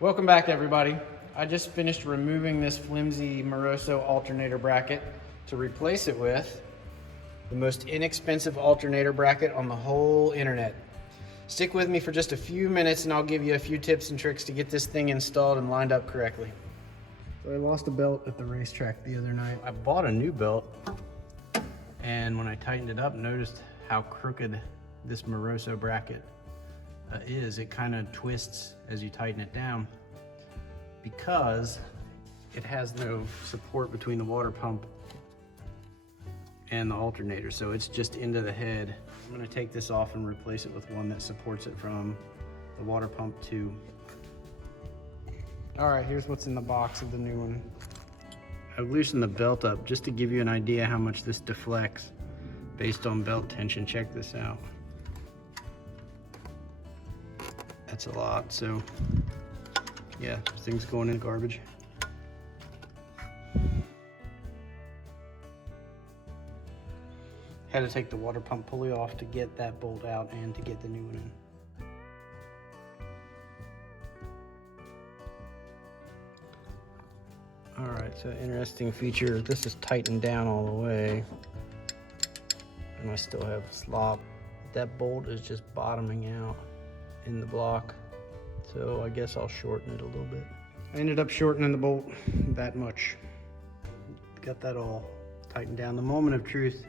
Welcome back, everybody. I just finished removing this flimsy Moroso alternator bracket to replace it with the most inexpensive alternator bracket on the whole internet. Stick with me for just a few minutes and I'll give you a few tips and tricks to get this thing installed and lined up correctly. So I lost a belt at the racetrack the other night. I bought a new belt, and when I tightened it up, noticed how crooked this Moroso bracket is. It kind of twists as you tighten it down because it has no support between the water pump and the alternator, so it's just into the head. I'm going to take this off and replace it with one that supports it from the water pump too. All right, here's what's in the box of the new one. I've loosened the belt up just to give you an idea how much this deflects based on belt tension. Check this out. That's a lot, so yeah, things going in the garbage. Had to take the water pump pulley off to get that bolt out and to get the new one in. All right, so interesting feature, this is tightened down all the way and I still have slop. That bolt is just bottoming out in the block, so I guess I'll shorten it a little bit. I ended up shortening the bolt that much. Got that all tightened down. The moment of truth,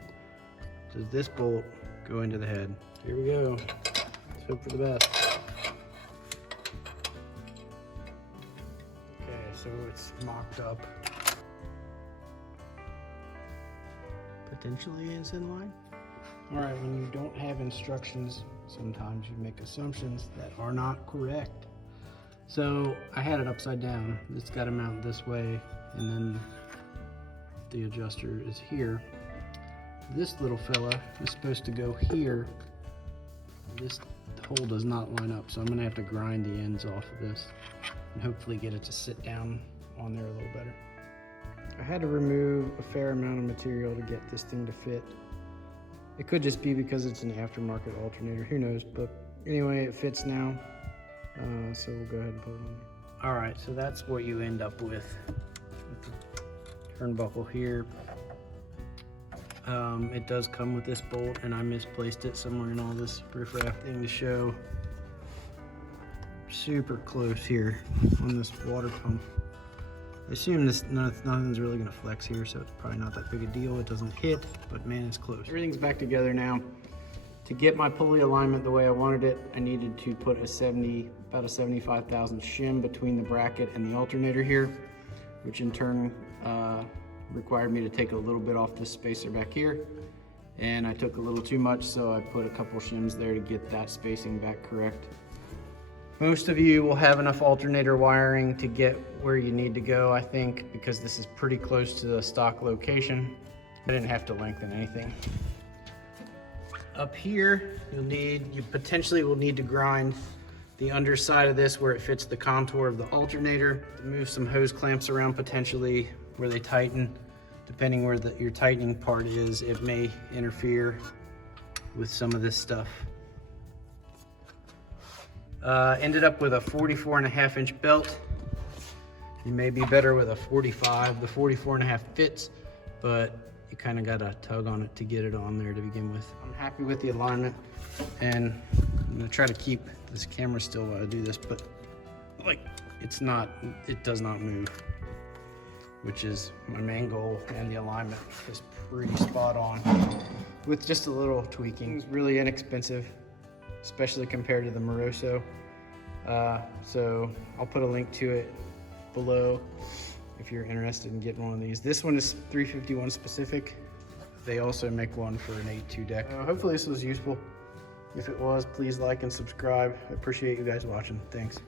does this bolt go into the head? Here we go. Let's hope for the best. Okay, so it's mocked up. Potentially it's in line. All right, when you don't have instructions, sometimes you make assumptions that are not correct. So I had it upside down. It's got to mount this way, and then the adjuster is here. This little fella is supposed to go here. This hole does not line up, so I'm gonna have to grind the ends off of this and hopefully get it to sit down on there a little better. I had to remove a fair amount of material to get this thing to fit. It could just be because it's an aftermarket alternator, who knows, but anyway, it fits now. So we'll go ahead and put it on there. All right, so that's what you end up with the turnbuckle here. It does come with this bolt, and I misplaced it somewhere in all this riffraff thing to show. Super close here on this water pump. I assume nothing's really gonna flex here, so it's probably not that big a deal. It doesn't hit, but man, it's close. Everything's back together now. To get my pulley alignment the way I wanted it, I needed to put about a 75 thousandths shim between the bracket and the alternator here, which in turn required me to take a little bit off this spacer back here. And I took a little too much, so I put a couple shims there to get that spacing back correct. Most of you will have enough alternator wiring to get where you need to go, I think, because this is pretty close to the stock location. I didn't have to lengthen anything. Up here, you potentially will need to grind the underside of this where it fits the contour of the alternator. Move some hose clamps around potentially where they tighten. Depending where your tightening part is, it may interfere with some of this stuff. Ended up with a 44.5-inch belt. You may be better with a 45. The 44.5 fits, but you kind of got to tug on it to get it on there to begin with. I'm happy with the alignment, and I'm gonna try to keep this camera still while I do this, but like it does not move, which is my main goal, and the alignment is pretty spot on with just a little tweaking. It's really inexpensive, especially compared to the Moroso. So I'll put a link to it below if you're interested in getting one of these. This one is 351 specific. They also make one for an 8.2 deck. Hopefully this was useful. If it was, please like and subscribe. I appreciate you guys watching. Thanks.